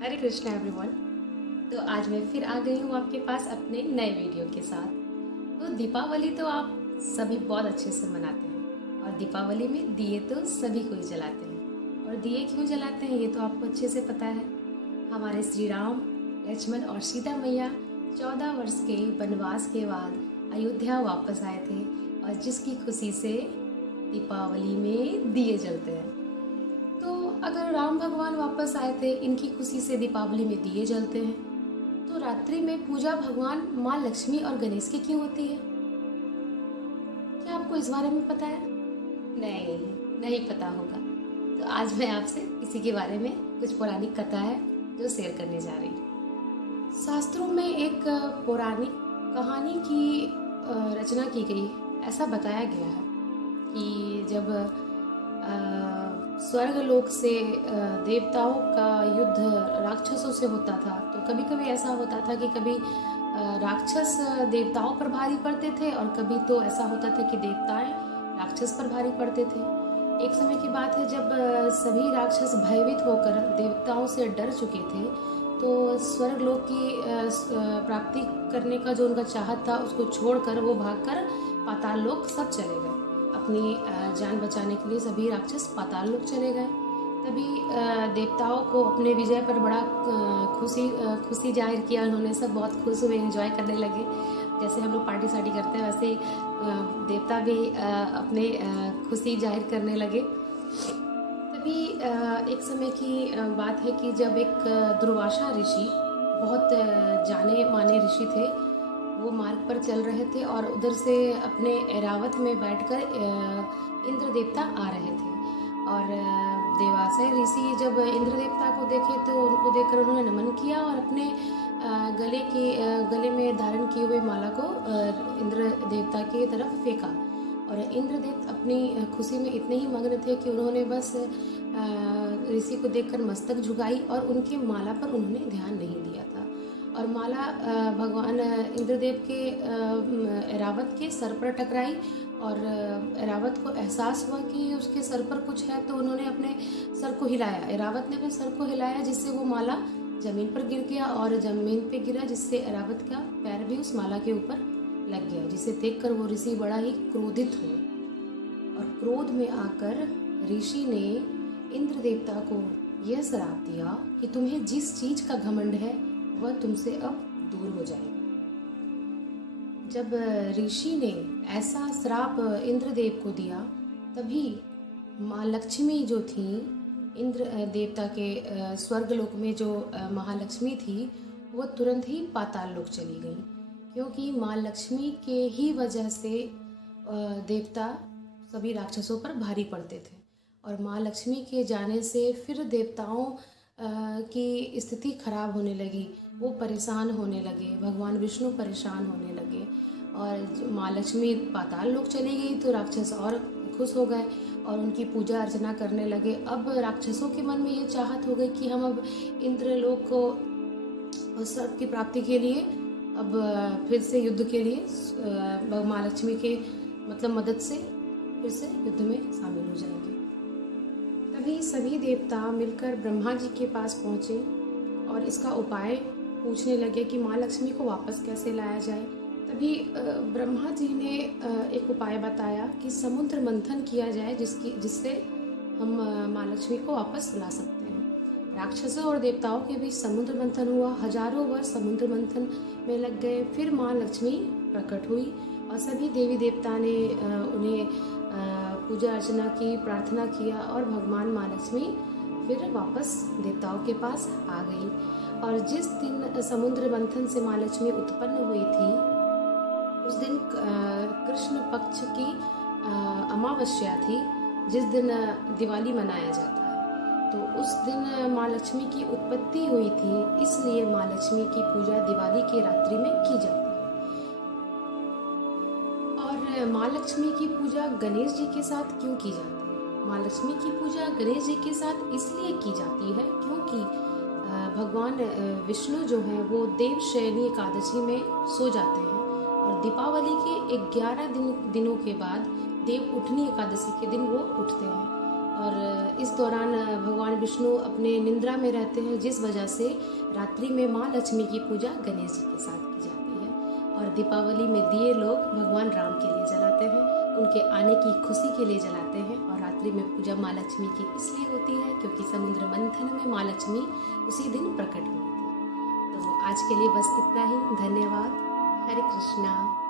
हरे Krishna everyone. तो आज मैं फिर आ गई हूँ आपके पास अपने नए वीडियो के साथ। तो दीपावली तो आप सभी बहुत अच्छे से मनाते हैं और दीपावली में दिए तो सभी कोई जलाते हैं। और दिए क्यों जलाते हैं ये तो आपको अच्छे से पता है। हमारे श्री राम, लक्ष्मण और सीता मैया 14 वर्ष के वनवास के बाद अयोध्या वापस आए थे और जिसकी खुशी से दीपावली में दिए जलते हैं। तो अगर राम भगवान वापस आए थे, इनकी खुशी से दीपावली में दिए जलते हैं, तो रात्रि में पूजा भगवान माँ लक्ष्मी और गणेश की क्यों होती है? क्या आपको इस बारे में पता है? नहीं, नहीं पता होगा। तो आज मैं आपसे इसी के बारे में कुछ पौराणिक कथा है जो शेयर करने जा रही हूँ। शास्त्रों में एक पौराणिक कहानी की रचना की गई। ऐसा बताया गया है कि जब स्वर्ग लोक से देवताओं का युद्ध राक्षसों से होता था, तो कभी कभी ऐसा होता था कि कभी राक्षस देवताओं पर भारी पड़ते थे और कभी तो ऐसा होता था कि देवताएं राक्षस पर भारी पड़ते थे। एक समय की बात है जब सभी राक्षस भयभीत होकर देवताओं से डर चुके थे, तो स्वर्ग लोक की प्राप्ति करने का जो उनका चाहत था उसको छोड़कर वो भागकर पाताल लोक सब चले गए। अपनी जान बचाने के लिए सभी राक्षस पाताल लोक चले गए। तभी देवताओं को अपने विजय पर बड़ा खुशी जाहिर किया उन्होंने। सब बहुत खुश हुए, एंजॉय करने लगे। जैसे हम लोग पार्टी सार्टी करते हैं वैसे देवता भी अपने खुशी जाहिर करने लगे। तभी एक समय की बात है कि जब एक दुर्वासा ऋषि, बहुत जाने माने ऋषि थे, वो मार्ग पर चल रहे थे और उधर से अपने ऐरावत में बैठकर इंद्र देवता आ रहे थे। और देवाशय ऋषि जब इंद्र देवता को देखे तो उनको देखकर उन्होंने नमन किया और अपने गले में धारण किए हुए माला को इंद्र देवता की तरफ फेंका। और इंद्रदेव अपनी खुशी में इतने ही मग्न थे कि उन्होंने बस ऋषि को देखकर मस्तक झुकाई और उनकी माला पर उन्होंने ध्यान नहीं दिया था। और माला भगवान इंद्रदेव के ऐरावत के सर पर टकराई और ऐरावत को एहसास हुआ कि उसके सर पर कुछ है, तो उन्होंने अपने सर को हिलाया। ऐरावत ने अपने सर को हिलाया जिससे वो माला जमीन पर गिर गया और जमीन पे गिरा जिससे ऐरावत का पैर भी उस माला के ऊपर लग गया, जिसे देखकर वो ऋषि बड़ा ही क्रोधित हुए। और क्रोध में आकर ऋषि ने इंद्र देवता को यह श्राप दिया कि तुम्हें जिस चीज का घमंड है वह तुमसे अब दूर हो जाएगा। जब ऋषि ने ऐसा श्राप इंद्रदेव को दिया, तभी माँ लक्ष्मी जो थी, इंद्र देवता के स्वर्गलोक में जो महालक्ष्मी थी, वो तुरंत ही पाताल लोक चली गई। क्योंकि माँ लक्ष्मी के ही वजह से देवता सभी राक्षसों पर भारी पड़ते थे और माँ लक्ष्मी के जाने से फिर देवताओं की स्थिति खराब होने लगी। वो परेशान होने लगे, भगवान विष्णु परेशान होने लगे। और माँ लक्ष्मी पाताल लोक चली गई तो राक्षस और खुश हो गए और उनकी पूजा अर्चना करने लगे। अब राक्षसों के मन में ये चाहत हो गई कि हम अब इंद्रलोक को स्वर्ग की प्राप्ति के लिए अब फिर से युद्ध के लिए माँ लक्ष्मी के मदद से फिर से युद्ध में शामिल हो जाएंगे। तभी सभी देवता मिलकर ब्रह्मा जी के पास पहुँचे और इसका उपाय पूछने लगे कि माँ लक्ष्मी को वापस कैसे लाया जाए। तभी ब्रह्मा जी ने एक उपाय बताया कि समुद्र मंथन किया जाए जिससे हम माँ लक्ष्मी को वापस ला सकते हैं। राक्षसों और देवताओं के बीच समुद्र मंथन हुआ। हजारों वर्ष समुद्र मंथन में लग गए। फिर माँ लक्ष्मी प्रकट हुई और सभी देवी देवता ने उन्हें पूजा अर्चना की, प्रार्थना किया और भगवान माँ लक्ष्मी फिर वापस देवताओं के पास आ गई। और जिस दिन समुद्र मंथन से माँ लक्ष्मी उत्पन्न हुई थी, उस दिन कृष्ण पक्ष की अमावस्या थी, जिस दिन दिवाली मनाया जाता है। तो उस दिन माँ लक्ष्मी की उत्पत्ति हुई थी, इसलिए माँ लक्ष्मी की पूजा दिवाली की रात्रि में की जाती है। और माँ लक्ष्मी की पूजा गणेश जी के साथ क्यों की जाती है? माँ लक्ष्मी की पूजा गणेश जी के साथ इसलिए की जाती है क्योंकि भगवान विष्णु जो हैं वो देवशयनी एकादशी में सो जाते हैं और दीपावली के 11 दिनों के बाद देव उठनी एकादशी के दिन वो उठते हैं। और इस दौरान भगवान विष्णु अपने निद्रा में रहते हैं, जिस वजह से रात्रि में माँ लक्ष्मी की पूजा गणेश जी के साथ की जाती है। और दीपावली में दिए लोग भगवान राम के लिए जलाते हैं, उनके आने की खुशी के लिए जलाते हैं। और रात्रि में पूजा माँ लक्ष्मी की इसलिए होती है क्योंकि समुद्र मंथन में माँ लक्ष्मी उसी दिन प्रकट हुई थी। तो आज के लिए बस इतना ही। धन्यवाद। हरे कृष्णा।